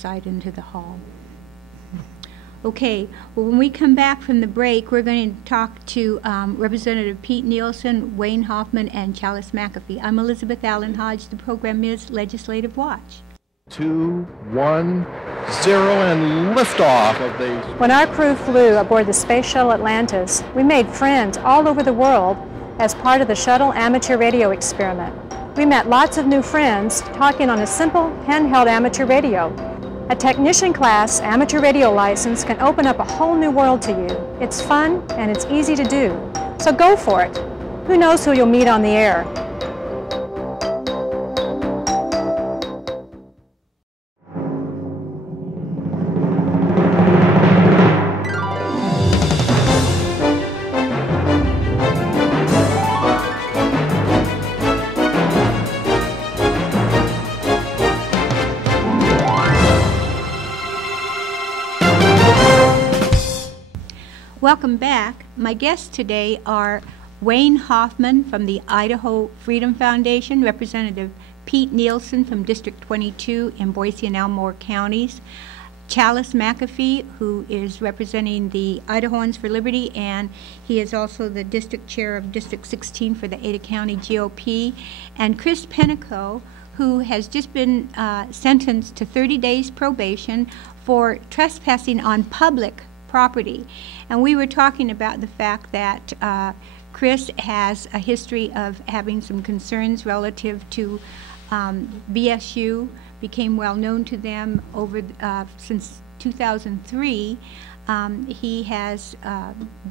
side into the hall. Okay, well, when we come back from the break, we're going to talk to Representative Pete Nielsen, Wayne Hoffman, and Chalice McAfee. I'm Elizabeth Allen Hodge. The program is Legislative Watch. 2, 1, 0, and liftoff of the... When our crew flew aboard the Space Shuttle Atlantis, we made friends all over the world as part of the shuttle amateur radio experiment. We met lots of new friends talking on a simple handheld amateur radio. A technician class amateur radio license can open up a whole new world to you. It's fun and it's easy to do. So go for it. Who knows who you'll meet on the air? Welcome back. My guests today are Wayne Hoffman from the Idaho Freedom Foundation, Representative Pete Nielsen from District 22 in Boise and Elmore counties, Chalice McAfee, who is representing the Idahoans for Liberty, and he is also the district chair of District 16 for the Ada County GOP, and Chris Pentico, who has just been sentenced to 30 days probation for trespassing on public property. And we were talking about the fact that Chris has a history of having some concerns relative to BSU, became well known to them over since 2003. He has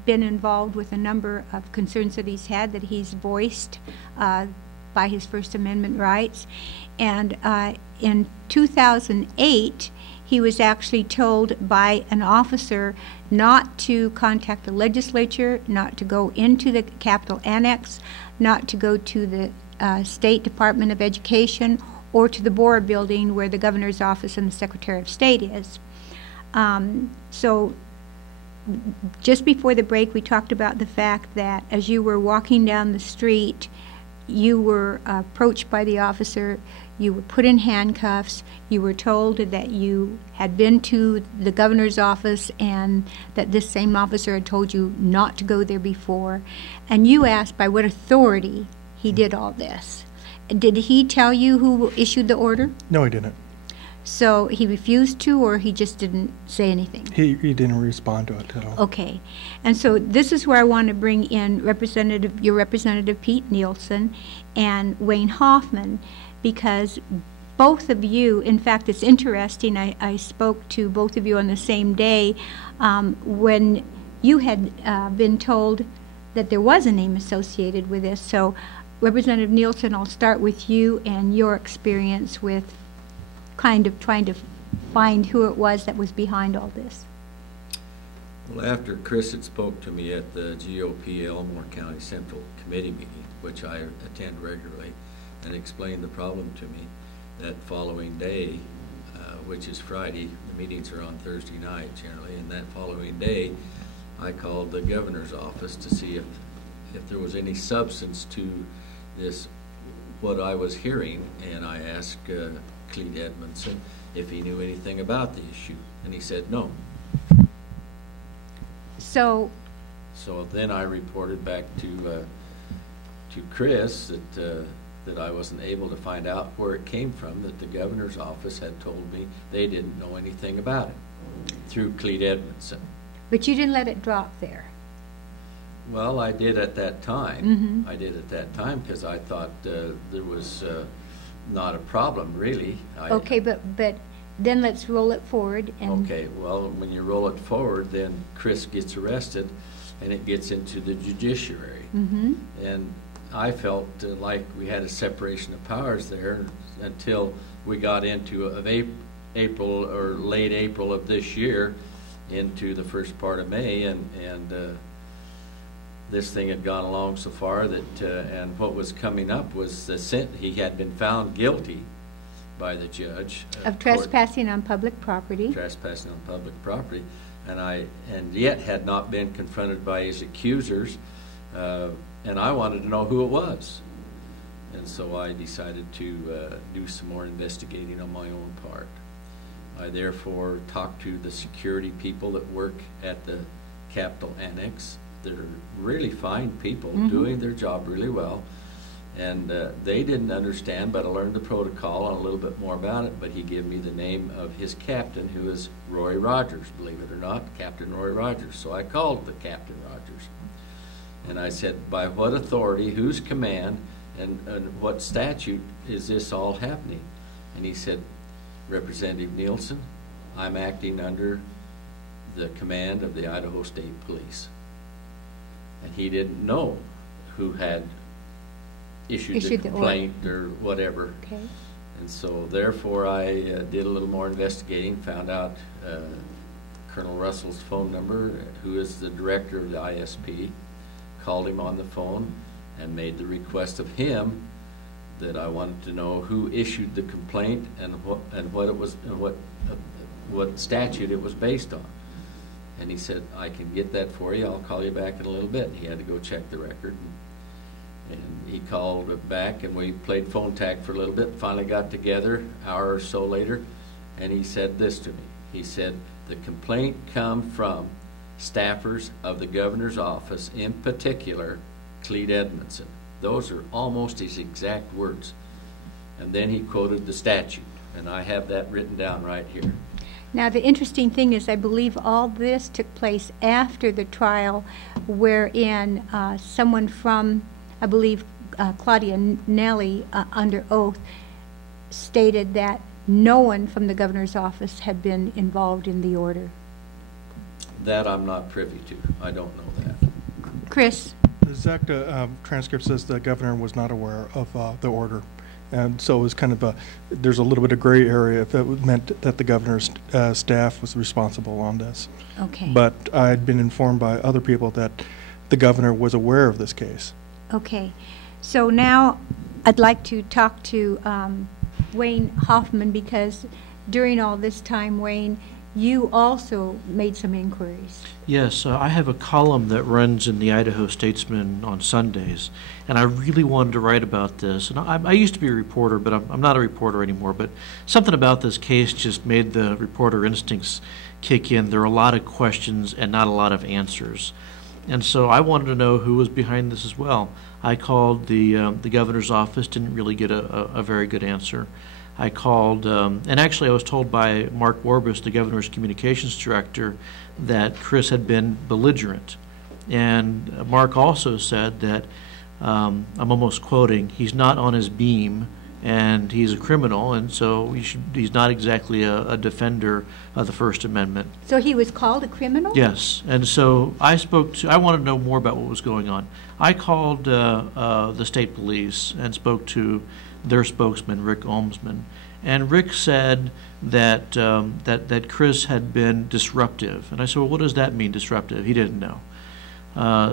been involved with a number of concerns that he's had, that he's voiced by his First Amendment rights. And in 2008, he was actually told by an officer not to contact the legislature, not to go into the Capitol Annex, not to go to the State Department of Education, or to the Borer building where the governor's office and the Secretary of State is. So just before the break, we talked about the fact that as you were walking down the street, you were approached by the officer, you were put in handcuffs, you were told that you had been to the governor's office and that this same officer had told you not to go there before, and you asked by what authority he did all this. Did he tell you who issued the order? No, he didn't. So he refused to, or he just didn't say anything? He didn't respond to it at all. Okay. And so this is where I want to bring in your Representative Pete Nielsen and Wayne Hoffman, because both of you, in fact, it's interesting, I spoke to both of you on the same day when you had been told that there was a name associated with this. So Representative Nielsen, I'll start with you and your experience with kind of trying to find who it was that was behind all this. Well, after Chris had spoke to me at the GOP Elmore County Central Committee meeting, which I attend regularly, and explained the problem to me, that following day, which is Friday, the meetings are on Thursday night generally, and that following day I called the governor's office to see if there was any substance to this, what I was hearing, and I asked Clete Edmondson if he knew anything about the issue, and he said no. So then I reported back to Chris that I wasn't able to find out where it came from, that the governor's office had told me they didn't know anything about it, through Clete Edmondson. But you didn't let it drop there. Well, I did at that time. Mm-hmm. I did at that time because I thought there was not a problem, really. Okay, but then let's roll it forward. And okay, well, when you roll it forward, then Chris gets arrested, and it gets into the judiciary. Mm-hmm. And I felt like we had a separation of powers there until we got into April or late April of this year, into the first part of May, and this thing had gone along so far that, and what was coming up was he had been found guilty by the judge of trespassing on public property. Trespassing on public property, and yet had not been confronted by his accusers, and I wanted to know who it was, and so I decided to do some more investigating on my own part. I therefore talked to the security people that work at the Capitol Annex. They're really fine people, doing their job really well. And they didn't understand, but I learned the protocol and a little bit more about it. But he gave me the name of his captain, who is Roy Rogers, believe it or not, Captain Roy Rogers. So I called the Captain Rogers. And I said, by what authority, whose command, and what statute is this all happening? And he said, Representative Nielsen, I'm acting under the command of the Idaho State Police. And he didn't know who had issued the complaint or whatever. Okay. And so therefore I did a little more investigating, found out Colonel Russell's phone number, who is the director of the ISP, called him on the phone and made the request of him that I wanted to know who issued the complaint and what it was, and what statute it was based on. And he said, I can get that for you. I'll call you back in a little bit. And he had to go check the record. And he called back, and we played phone tag for a little bit. Finally got together an hour or so later, and he said this to me. He said, the complaint come from staffers of the governor's office, in particular, Clete Edmondson. Those are almost his exact words. And then he quoted the statute, and I have that written down right here. Now, the interesting thing is I believe all this took place after the trial, wherein someone from, I believe, Claudia Nelly, under oath, stated that no one from the governor's office had been involved in the order. That I'm not privy to. I don't know that. Chris? The exact transcript says the governor was not aware of the order. And so it was kind of there's a little bit of gray area if it meant that the governor's staff was responsible on this. Okay. But I had been informed by other people that the governor was aware of this case. Okay. So now I'd like to talk to Wayne Hoffman, because during all this time, Wayne, you also made some inquiries. Yes, I have a column that runs in the Idaho Statesman on Sundays, and I really wanted to write about this. And I used to be a reporter, but I'm not a reporter anymore. But something about this case just made the reporter instincts kick in. There are a lot of questions and not a lot of answers. And so I wanted to know who was behind this as well. I called the governor's office, didn't really get a very good answer. I called, and actually I was told by Mark Warbus, the governor's communications director, that Chris had been belligerent. And Mark also said that, I'm almost quoting, he's not on his beam and he's a criminal, and so he's not exactly a defender of the First Amendment. So he was called a criminal? Yes, and so I wanted to know more about what was going on. I called the state police and spoke to their spokesman, Rick Olmsman, and Rick said that that Chris had been disruptive. And I said, well, what does that mean, disruptive? He didn't know.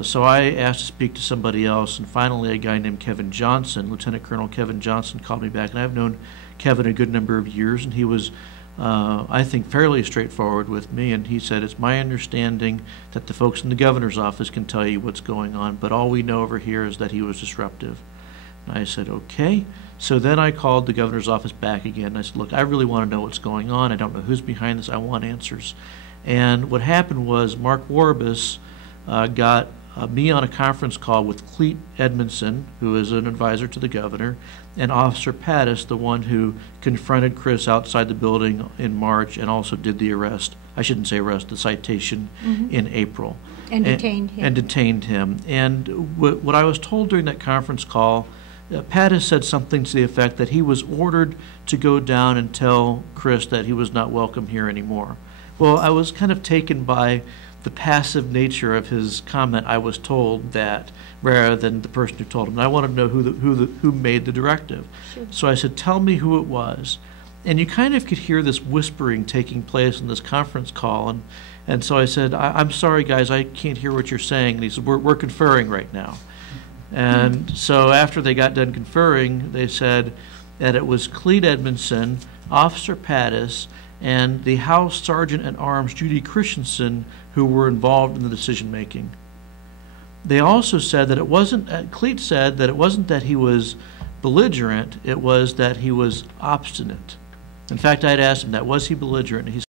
So I asked to speak to somebody else, and finally a guy named Kevin Johnson, Lieutenant Colonel Kevin Johnson, called me back. And I've known Kevin a good number of years, and he was, I think, fairly straightforward with me. And he said, it's my understanding that the folks in the governor's office can tell you what's going on, but all we know over here is that he was disruptive. And I said, okay. So then I called the governor's office back again. I said, look, I really want to know what's going on. I don't know who's behind this. I want answers. And what happened was Mark Warbus got me on a conference call with Clete Edmondson, who is an advisor to the governor, and Officer Pattis, the one who confronted Chris outside the building in March and also did the arrest. I shouldn't say arrest, the citation in April. And detained him. And detained him. And what I was told during that conference call, Pattis said something to the effect that he was ordered to go down and tell Chris that he was not welcome here anymore. Well, I was kind of taken by the passive nature of his comment. I was told that rather than the person who told him. And I wanted to know who made the directive. Sure. So I said, tell me who it was. And you kind of could hear this whispering taking place in this conference call. And so I said, I'm sorry, guys, I can't hear what you're saying. And he said, we're conferring right now. And so after they got done conferring, they said that it was Clete Edmondson, Officer Pattis, and the House Sergeant at Arms Judy Christensen who were involved in the decision making. They also said that it wasn't, Clete said that it wasn't that he was belligerent, it was that he was obstinate. In fact, I'd asked him that, was he belligerent? And he